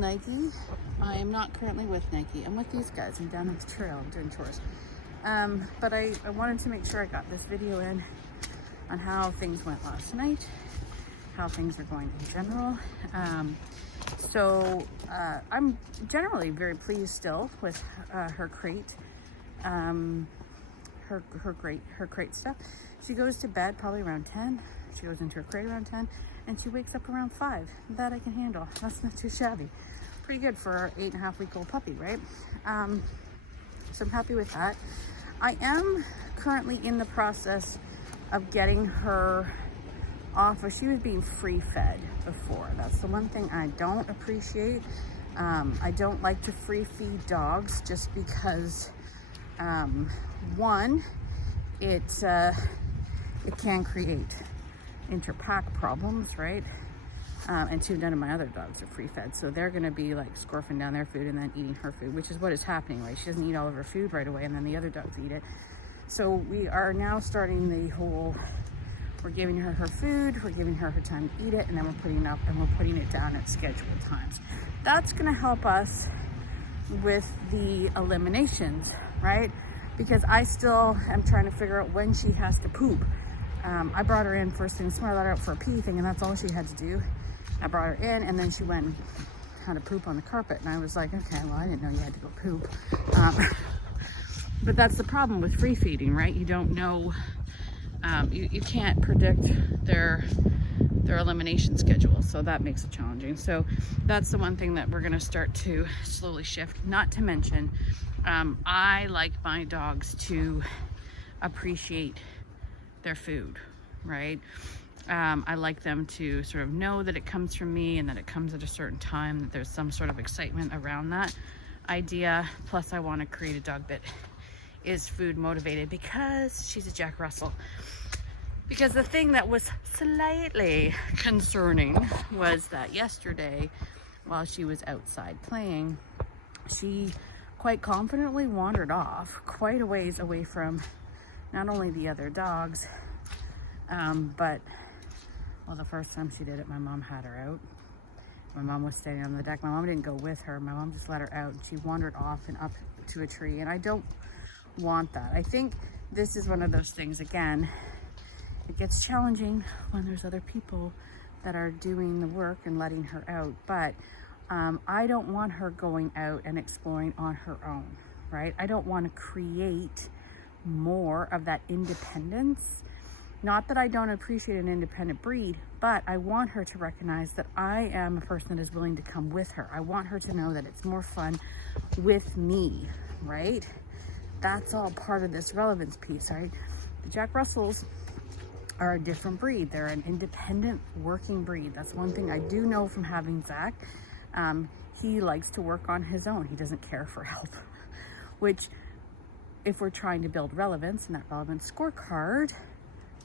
Nike. I am not currently with Nike. I'm with these guys. I'm down at the trail. I'm doing chores. But I wanted to make sure I got this video in on how things went last night, how things are going in general. I'm generally very pleased still with her crate, her crate stuff. She goes to bed probably around 10. She goes into her crate around 10, and she wakes up around 5. That I can handle. That's not too shabby. Pretty good for an 8.5-week-old puppy, right? So I'm happy with that. I am currently in the process of getting her off of, she was being free fed before. That's the one thing I don't appreciate. I don't like to free feed dogs just because, one, it can create interpack problems, right? And two, none of my other dogs are free fed, so they're going to be like scorfing down their food and then eating her food, which is what is happening, right? She doesn't eat all of her food right away, and then the other dogs eat it. So we are now starting the whole, we're giving her her food, we're giving her her time to eat it, and then we're putting it up and we're putting it down at scheduled times. That's going to help us with the eliminations, right? Because I still am trying to figure out when she has to poop. I brought her in first thing this morning, I let her out for a pee thing, and that's all she had to do. I brought her in, and then she went and had to poop on the carpet, and I was like, okay, well, I didn't know you had to go poop. But that's the problem with free feeding, right? You don't know, you can't predict their elimination schedule, so that makes it challenging. So that's the one thing that we're gonna start to slowly shift. Not to mention, I like my dogs to appreciate their food, right? I like them to sort of know that it comes from me and that it comes at a certain time, that there's some sort of excitement around that idea. Plus I want to create a dog that is food motivated because she's a Jack Russell. Because the thing that was slightly concerning was that yesterday, while she was outside playing, she quite confidently wandered off quite a ways away from not only the other dogs, but, well, the first time she did it, my mom had her out. My mom was standing on the deck. My mom didn't go with her. My mom just let her out, and she wandered off and up to a tree, and I don't want that. I think this is one of those things, again, it gets challenging when there's other people that are doing the work and letting her out, but I don't want her going out and exploring on her own, right? I don't want to create more of that independence. Not that I don't appreciate an independent breed, but I want her to recognize that I am a person that is willing to come with her. I want her to know that it's more fun with me, right? That's all part of this relevance piece, right? The Jack Russells are a different breed. They're an independent working breed. That's one thing I do know from having Zack. He likes to work on his own. He doesn't care for help, which, if we're trying to build relevance and that relevance scorecard,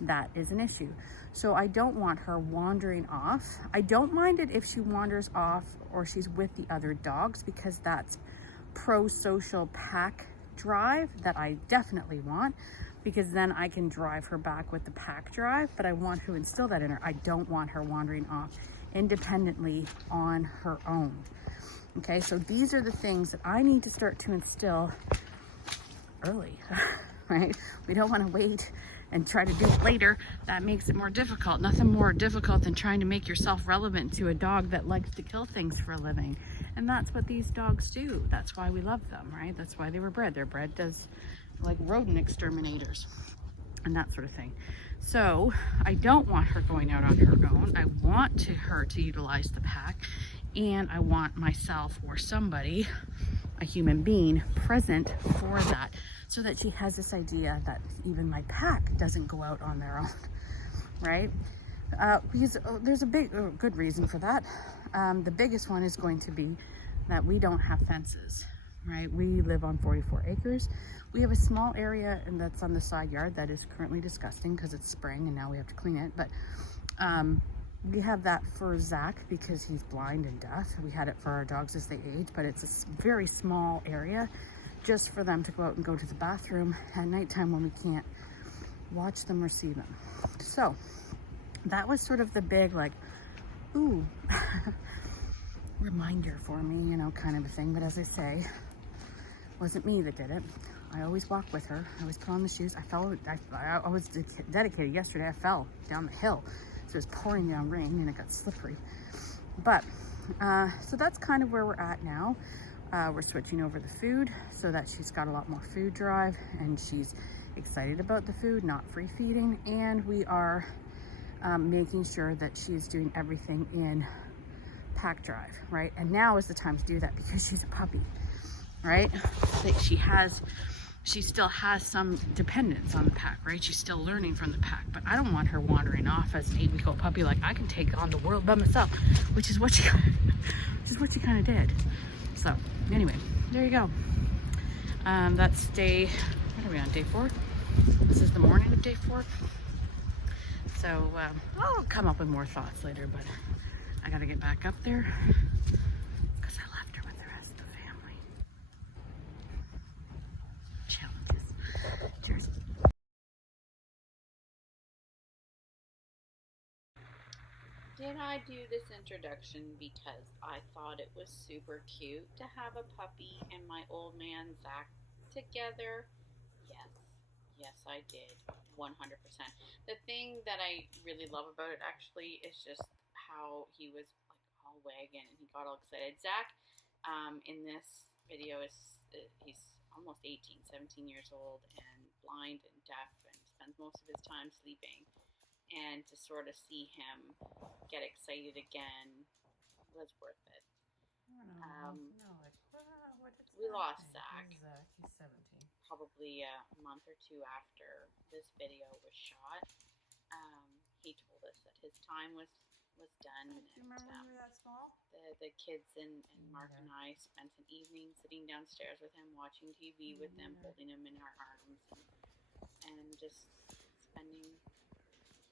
that is an issue. So I don't want her wandering off. I don't mind it if she wanders off or she's with the other dogs, because that's pro-social pack drive that I definitely want, because then I can drive her back with the pack drive, but I want to instill that in her. I don't want her wandering off independently on her own. Okay, so these are the things that I need to start to instill early, right? We don't want to wait and try to do it later. That makes it more difficult. Nothing more difficult than trying to make yourself relevant to a dog that likes to kill things for a living. And that's what these dogs do. That's why we love them, right? That's why they were bred. They're bred as like rodent exterminators and that sort of thing. So I don't want her going out on her own. I want her to utilize the pack, and I want myself or somebody, a human being, present for that, so that she has this idea that even my pack doesn't go out on their own, right? Because there's a good reason for that. The biggest one is going to be that we don't have fences, right? We live on 44 acres. We have a small area, and that's on the side yard that is currently disgusting because it's spring and now we have to clean it. But we have that for Zack because he's blind and deaf. We had it for our dogs as they age, but it's a very small area just for them to go out and go to the bathroom at nighttime when we can't watch them or see them. So that was sort of the big, like, ooh. reminder for me, you know, kind of a thing. But as I say, it wasn't me that did it. I always walk with her. I always put on the shoes. I was dedicated yesterday. I fell down the hill. So it was pouring down rain and it got slippery. But, so that's kind of where we're at now. We're switching over the food so that she's got a lot more food drive and she's excited about the food, not free feeding. And we are making sure that she's doing everything in pack drive, right? And now is the time to do that because she's a puppy, right? That she still has some dependence on the pack, right? She's still learning from the pack, but I don't want her wandering off as an 8-week-old puppy like I can take on the world by myself, which is what she kind of did. So anyway, there you go. That's day, what are we on, day 4? This is the morning of day 4. So I'll come up with more thoughts later, but I gotta get back up there because I left her with the rest of the family. Challenges. Cheers. Did I do this introduction because I thought it was super cute to have a puppy and my old man Zack together? Yes. Yes, I did. 100%. The thing that I really love about it actually is just how he was like all wagging and he got all excited. Zack, in this video he's almost 18, 17 years old and blind and deaf and spends most of his time sleeping. And to sort of see him get excited again was worth it. We lost Zack. He's 17. Probably a month or two after this video was shot. He told us that his time was done. Do you remember when you were that small? The kids and Mark and I spent an evening sitting downstairs with him, watching TV with him, holding him in our arms, and just spending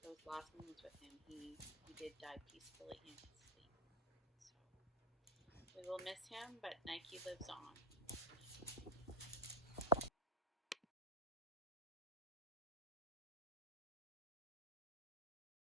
those last moments with him. He did die peacefully in his sleep. So we will miss him, but Nike lives on.